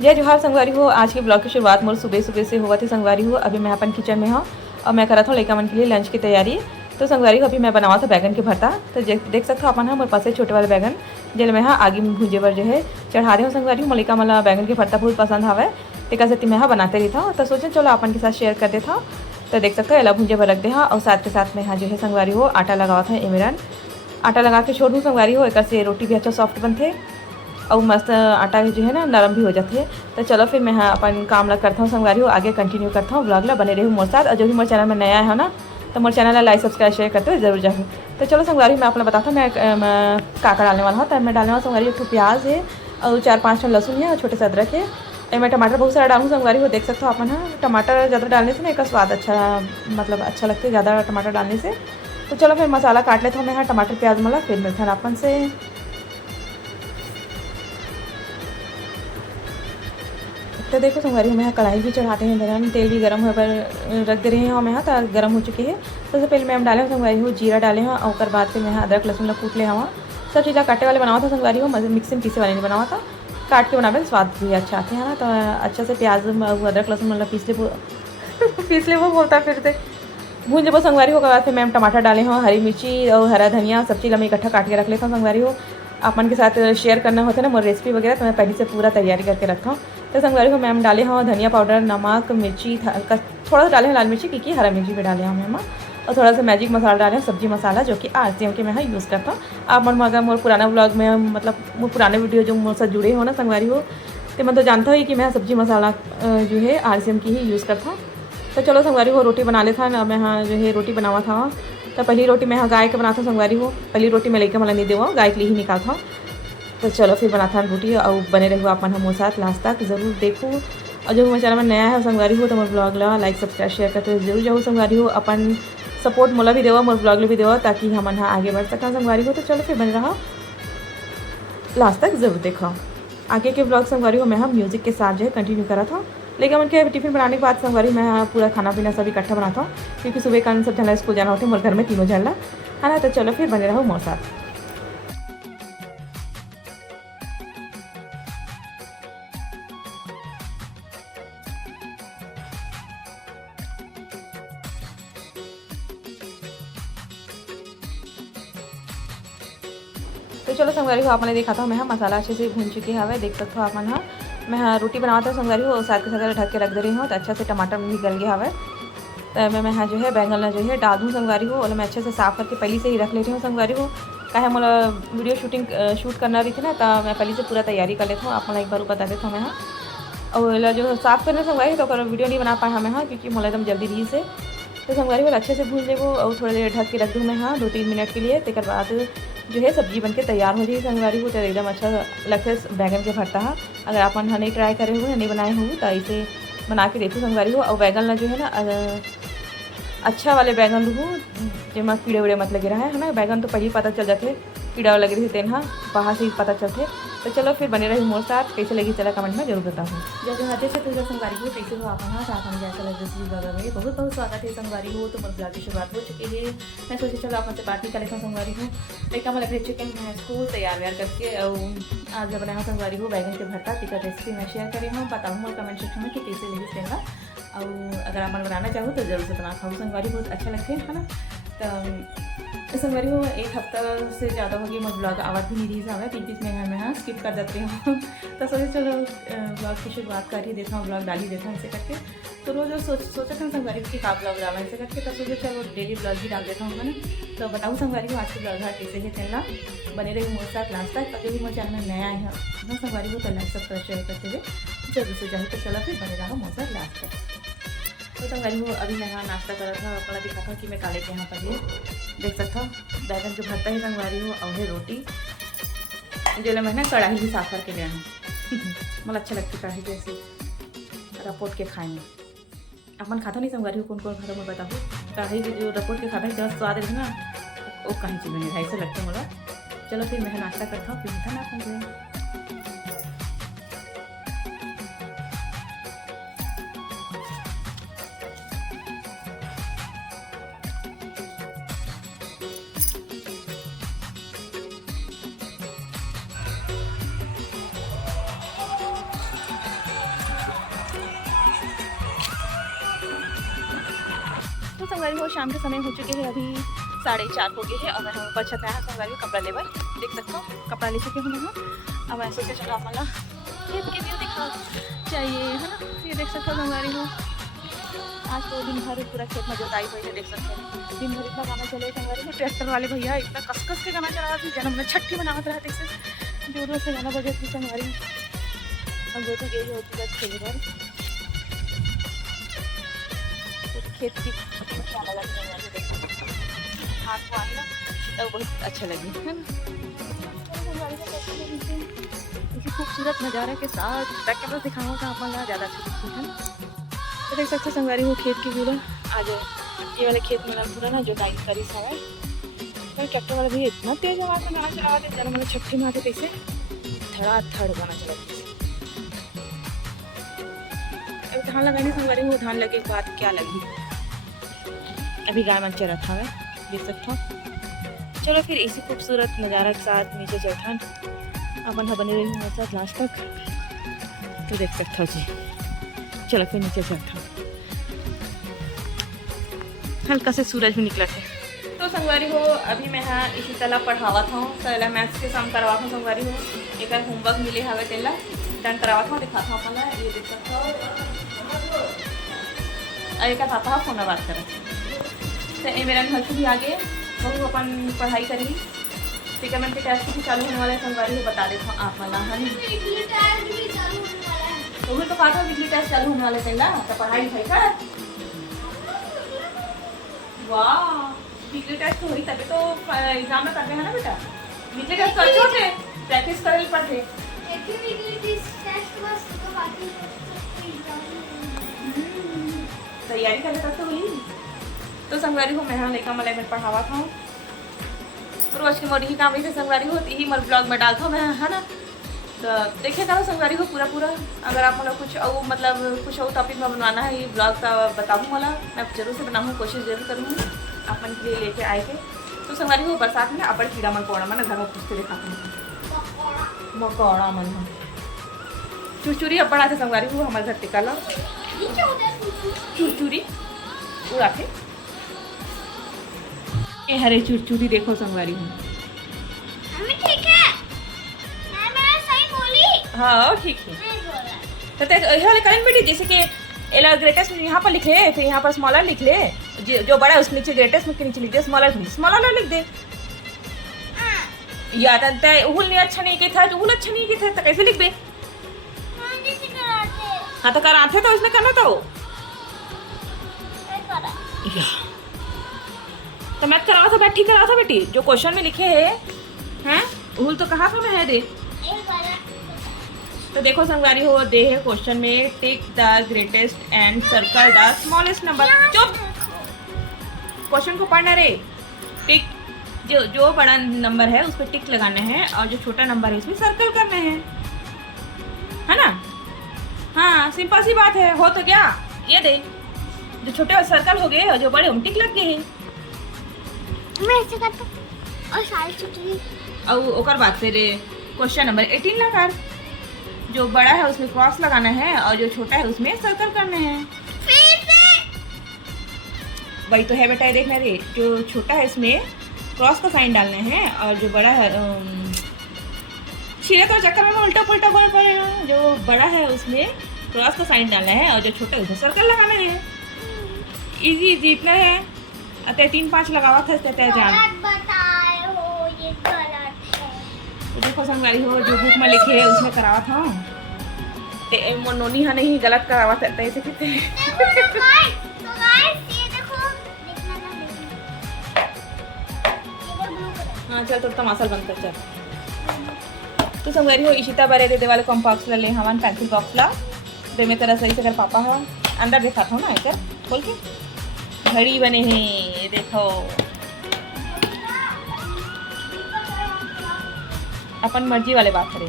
जय जोहार संगवारी हो। आज के ब्लॉग की शुरुआत मोर सुबह सुबह से हुआ थी संगवारी हो। अभी मैं अपन किचन में हूँ और मैं करा था लड़का मन के लिए लंच की तैयारी। तो संगवारी हो अभी मैं बनावा था बैगन के भरता। तो देख सकते हो अपन हाँ मोर पास छोटे वाले बैगन जेल में हाँ आगे में भूंजे पर जो है चढ़ा रहे हो संगवारी हो। मलिका मला बैगन के भरता बहुत पसंद आवे टिका से मैं हाँ बनाते रही था। तो सोचे चलो अपन के साथ शेयर कर देता। तो देख सकते हो एला भूंजे पर रख दे हाँ और साथ के साथ में हाँ जो है संगवारी हो आटा लगावा था एमेरन आटा लगा के छोड़ दूँ संगवारी हो। एक से रोटी भी अच्छा सॉफ्ट बनते और मस्त आटा जो है ना नरम भी हो जाती है। तो चलो फिर मैं हाँ अपन काम ला करता हूँ संगवारी हो आगे कंटिन्यू करता हूँ ब्लॉग ला बने रही हूँ मोर साथ। और जो भी मोर चैनल में नया है ना तो मोर चैनल ला लाइक सब्सक्राइब शेयर करते हुए जरूर जाऊँ। तो चलो संगवारी मैं अपना बताता हूँ मैं काका डालने वाला हूँ। तो मैं डालने वाला संगवारी एक प्याज है और 4-5 लहसुन है और छोटे से अदरक है। मैं टमाटर बहुत सारा डालूँ संगवारी हो। देख सकते हो अपन हाँ टमाटर ज़्यादा डालने से ना एक स्वाद अच्छा मतलब अच्छा लगता है ज़्यादा टमाटर डालने से। तो चलो फिर मसाला काट लेता हूँ मैं हाँ टमाटर प्याज मला फिर मिलता है अपन से। तो देखो संगवारी मैं कढ़ाई भी चढ़ाते हैं गरम तेल भी गर्म हो पर रख दे रहे हैं मैं हाँ तो गर्म हो चुके हैं। सबसे पहले मैं डाले संगवारी हो जीरा डाले हाँ और बाद फिर मैं अदरक लहसुन कूट ले हाँ सब चीज़ काटे वाले बनावा था संगवारी हो मिक्सी में पीसे वाले नहीं बनावा था काट के बनावे स्वाद भी अच्छा आते हैं ना। तो अच्छा से प्याज अदरक लहसुन मतलब पीस ले पीस ले वो बोलता फिर से भून जब संगवारी हो बाद फिर मैं टमाटर डाले हूँ हरी मिर्ची और हरा धनिया सब चीज़ मैं इकट्ठा काट के रख लेता हूँ संगवारी हो। अपन के साथ शेयर करना होता है ना मोर रेसिपी वगैरह तो मैं पहले से पूरा तैयारी करके रखा हूँ। तो संगवारी को मैम डाले हाँ धनिया पाउडर नमक मिर्ची थोड़ा सा डाले हैं लाल मिर्ची क्योंकि हरा मिर्ची भी डाले हैं मैम और थोड़ा सा मैजिक मसाला डाले हैं सब्जी मसाला जो कि आरसीएम के मैं हाँ यूज़ करता हूँ। आप मन अगर मोर पुराना ब्लॉग में मतलब मोर पुराने वीडियो जो मोर साथ जुड़े हो ना संगवारी हो तो मैं तो जानता ही कि मैं सब्जी मसाला जो है आरसीएम की ही यूज़ करता हूँ। तो चलो संगवारी हो रोटी बना लेता ना मैं हाँ जो है रोटी बनावा था। तो पहली रोटी मैं हाँ गाय के बनाता संगवारी हो पहली रोटी मैं लेके मला नहीं देवा गाय के लिए ही निकालता हूँ। तो चलो फिर बनाता हूँ रोटी और बने रहो अपन हम साथ लास्ट तक ज़रूर देखो। और जो मेरे चैनल में नया है संगवारी हो तो मोर ब्लॉग ला लाइक सब्सक्राइब शेयर करते हुए जरूर जाओ संगवारी हो। अपन सपोर्ट मोला भी देवा मोर ब्लॉग भी देवा ताकि हम हाँ आगे बढ़ सकें संगवारी हो। तो चलो फिर बने रहा लास्ट तक ज़रूर देखा। आगे के ब्लॉग संगवारी हो मैं हम म्यूज़िक के साथ जो है कंटिन्यू करा था लेकिन उनके टिफिन बनाने के बाद संगवारी मैं पूरा खाना पीना सब इकट्ठा बनाता हूँ क्योंकि सुबह का सब झंडा स्कूल जाना होता है मोर घर में तीनों झंडा है ना। तो चलो फिर बने रहो मोर साथ। तो चलो संगवारी हो आपने देखा था मैं हाँ मसाला अच्छे से भून चुकी है देख सकते हो अपन हाँ मैं हाँ रोटी बनाता हूँ संगवारी हो साथ के साथ ढक के रख दे रही हूँ। तो अच्छा से टमाटर भी गल गया हवे तो मैं हाँ जो है बैंगन जो है डाल दूँ संगवारी हो और मैं अच्छे से साफ़ करके पहले से ही रख लेती हूँ संगवारी हो। कहे मोला वीडियो शूट करना रही थी ना तो मैं पहले से पूरा तैयारी कर लेता हूँ आप एक बार बता देता हूँ मैं हाँ। और जो साफ़ करने संगवारी तो वीडियो नहीं बना पाया हमें हाँ क्योंकि मोला एकदम जल्दी रही से। तो संगवारी वाला अच्छे से भून लेगो और थोड़ी देर ढक के रख दूँ मैं हाँ 2-3 मिनट के लिए। तक बाद जो है सब्जी बनके तैयार हो जाए संगवारी को तो एकदम अच्छा लगता है बैगन के भरता है। अगर आप नहीं ट्राई करे हुए नहीं बनाए हुए तो इसे बना के देखो संगवारी हो। और बैगन ला जो है ना अच्छा वाले बैगन लूँ जिसमें कीड़े वीड़े मत लगे रहा है ना। बैगन तो पहले ही पता चल जाते कीड़ा लगे रही तेन हाँ बाहर से ही पता चलते। तो चलो फिर बने रही मोर साथ कैसे लगी चला कमेंट में जरूर बताऊँ। जैसे हते से तुझे संगवारी हो कैसे हो आप हाँ साथ में जैसा लगे इस ब्लॉग में बहुत बहुत स्वागत है संगवारी हो। तो ब्लॉग की शुरुआत हो चुकी है मैं सोची चलो आप मुझसे बात नहीं कर लेता हूँ संगवारी हो लेकिन मैं लग चुके हैं मैं इसको तैयार व्यार करके और आज बनाया संगवारी हो बैगन के भरता टिकट रेसिपी मैं शेयर करी हूँ बताऊँ कमेंट सेक्शन में कि कैसे लगी देगा। और अगर आप बनाना चाहो तो जरूर से बना खाओ संगवारी बहुत अच्छा लगते हैं ना। तो संगवारी हो एक हफ्ता से ज़्यादा हो गई मैं ब्लॉग आवाज़ भी नहीं दी है बीच में मैं हाँ स्किप कर देती हूँ। तो सोचे चलो ब्लॉग की शुरुआत कर ही देता हूँ ब्लॉग डाल ही देता हूँ ऐसे करके। तो रोज़ सोचा था संगवारी की का ब्लॉग डाला ऐसे करके तो सोचे चलो डेली ब्लॉग ही डाल देता हूँ मैं। तो बताऊँ संगवारी को आज के ब्लॉग कैसे है चलना बने रही मेरे साथ लास्ट तक। अगर भी मेरे चैनल में नया है ना संगवारी को तो लाइक सब्सक्राइब शेयर करते हुए जरूर से जाऊँ। तो चलो फिर बने रहा मेरे साथ लास्ट तक। तो संगवारी हो अभी मैं यहाँ नाश्ता कर रहा था अपना दिखा था कि मैं काले के यहाँ पर भी देख सकता हूँ बैगन जो भरता ही संगवारी हो और है रोटी जो मैं ना कढ़ाई भी साफ करके ले आऊँ मतलब अच्छा लगती कढ़ाई जैसे रपोट के खाए में अपन खाता नहीं संगवारी हो कौन कौन खाता मैं बताऊँ कढ़ाई जो रपोट के खाता है जब स्वाद है ना वो कहीं चीज़ में ऐसे लगता है मुझे। चलो फिर मैं नाश्ता करता हूँ फिर मिलता ना अपन संगवारी हो शाम के समय हो चुके हैं, अभी 4:30 हो गए हैं और मैं ऊपर छत में आया संगवारी हो कपड़ा लेवर देख सकते हो, कपड़ा ले चुके हूँ मैं। अब ऐसे से चला वाला खेत के व्यू दिखा चाहिए है ना, ये देख सकते हो संगवारी हो। आज तो दिन भर पूरा खेत में जोताई हुई है, देख सकते हैं दिन भर इतना गाना चले संगवारी हो। ट्रैक्टर वाले भैया इतना कस के गाना चला रहा था, जन्म में छठी बनावत रहा थे, जोर जोर से गाना बजे थी संगवारी। अब वो तो गई होती है खेल पर खेत की क्या लगा हाथ को आई ना तो बहुत अच्छा लगी है ना। इसी खूबसूरत नज़ारे के साथ बैक कैमरा दिखाऊंगा का अपना ज़्यादा अच्छा है ना। तो देख सकते संगवारी हो खेत की पूरा आज ये वाले खेत में पूरा ना जोताई करी सब है। पर ट्रैक्टर वाला भैया इतना तेज आवाज में गाना चला रहे जन मैंने छठी में आते कैसे धड़ाधड़ गाना चला। अब धान लगाने संगवारी हो, धान लगे के बाद क्या लगी अभी गाय मन चल रहा है देख सकते हो। चलो फिर इसी खूबसूरत नज़ारा के साथ नीचे चढ़ा अपन बने रही साथ लास्ट तक तो देख सकते हो जी। चलो फिर नीचे चढ़ता हल्का से सूरज भी निकला था। तो संगवारी हो अभी मैं हाँ इसी तरह पढ़ावा था पहला मैथ्स के साम करवा था संगवारी हो। एक होमवर्क मिले हवे तेला डन करवा था दिखा था अपन ये देख सकते हो। एक पापा फोन बात कर तो ये मेरा घर से भी आगे वो अपन पढ़ाई करी गवर्नमेंट के टेस्ट भी चालू होने वाले संगवारी हो बता देता हूँ आप वाला है तो भी तो कहा था बिजली टेस्ट चालू होने वाले थे ना तो पढ़ाई लिखाई कर। वाह बिजली टेस्ट तो हुई तभी तो एग्जाम में करते हैं ना बेटा। बिजली टेस्ट तो अच्छे होते प्रैक्टिस करे पढ़ते तैयारी करने तक तो हुई। तो संगवारी हो मैं हाँ लेकर मलाई में पढ़ावा था रोज की मोरी ही काम से संगवारी हो यही मर ब्लॉग में डालता हूँ मैं है ना। तो देखिए करो संगवारी को पूरा अगर आप मतलब कुछ और मतलब कुछ और टॉपिक में बनवाना है ये ब्लॉग का बताऊँ वाला मैं जरूर से बनाऊँ कोशिश जरूर करूँगी आप मन के लिए लेके आए थे। तो संगवारी को बरसात में अपर कीड़ा मकोड़ा मन घर में पूछते दिखाते हैं मकोड़ा मन चुरचुरी अपर आते संगवारी को हमारे घर टिका ला चुरचुरी उड़ाते ये हरे चुरचुरी देखो संगवारी हूँ ठीक है मैं सही बोली। हाँ ठीक है तो यहाँ करें बेटी जैसे कि एला ग्रेटेस्ट यहाँ पर लिख ले फिर यहाँ पर स्मॉलर लिख ले जो बड़ा है उसके नीचे ग्रेटेस्ट के नीचे लिख दे स्मॉलर लिख दे या उहुल नहीं अच्छा नहीं था जो उहुल अच्छा नहीं था तो कैसे लिख दे। हाँ तो कराते तो उसने करना तो तो मैं करा था बैठी करा था बेटी जो क्वेश्चन में लिखे हैं उहुल तो कहा था मैं है दे। तो देखो संगवारी हो दे है क्वेश्चन में tick the greatest and circle the smallest number. चुप क्वेश्चन को पढ़ना रे टिक जो बड़ा नंबर है उस पर टिक लगाना है और जो छोटा नंबर है उसमें सर्कल करना है ना। हाँ सिंपल सी बात है हो तो क्या ये दे जो छोटे सर्कल हो गए और जो बड़े हम टिक लग गए हैं मैं ऐसे करता और सारी छुट्टी और ओकर बाद फिर क्वेश्चन नंबर 18 लगा जो बड़ा है उसमें क्रॉस लगाना है और जो छोटा है उसमें सर्कल करना है। वही तो है बेटा देखना रे जो छोटा है इसमें क्रॉस का साइन डालना है और जो बड़ा है सीधे तो चक्कर में उल्टा पुल्टा बोल पड़ेगा जो बड़ा है उसमें क्रॉस का साइन डालना है और जो छोटा है उसमें सर्कल लगाना है। इजी इतना है अतः 3-5 लगावा था जान बताए हो ये गलत है। तो देखो संगवारी हो जो बुक में लिखे है उसमें करावा था ते मोनोनी हाँ नहीं गलत करावा था ऐसे कहते हैं। हाँ चल तो तमाशा बंद कर चल। तो संगवारी हो इशिता बारे दे वाले कॉम्पॉक्स ले हमारे पेंसिल बॉक्स ला दे में तरह सही से अगर पापा हो अंदर दिखा था ना इधर खोल के घड़ी बने हैं देखो अपन मर्जी वाले बात करें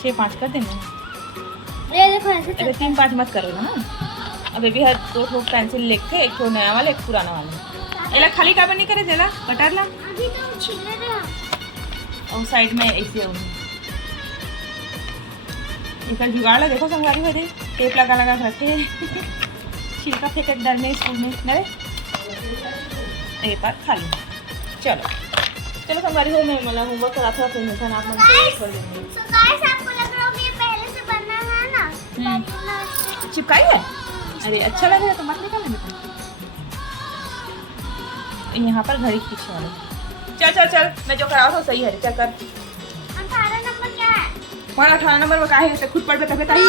6-5 कर देना देखो ऐसे 3-5 मत करो ना। अब अभी हर 2 पेंसिल लिखते एक तो नया वाला एक पुराना वाला एला खाली काबर नहीं करे जेला कटार ला अभी तो छिले रे और साइड में ऐसे इधर जुगाड़ ला देखो संगवारी हो दे टेप लगा लगा के रखे छिलका फेंके डर में स्कूल में नरे एक बार खा लो। चलो चलो संगवारी हो, मैं मतलब होमवर्क करा था फिर निशान आप Guys, कर लेंगे। so guys, आपको लग रहा होगा ये पहले से बना है ना? चिपकाई है? अरे अच्छा लग रहा है तो मत निकाल लेने को। यहाँ पर घड़ी खींचने वाले। चल चल चल, मैं जो कराओ तो सही है, चल कर। 18 नंबर क्या है? हमारा 18 नंबर में का है, खुद पढ़ पे तबीयत आई।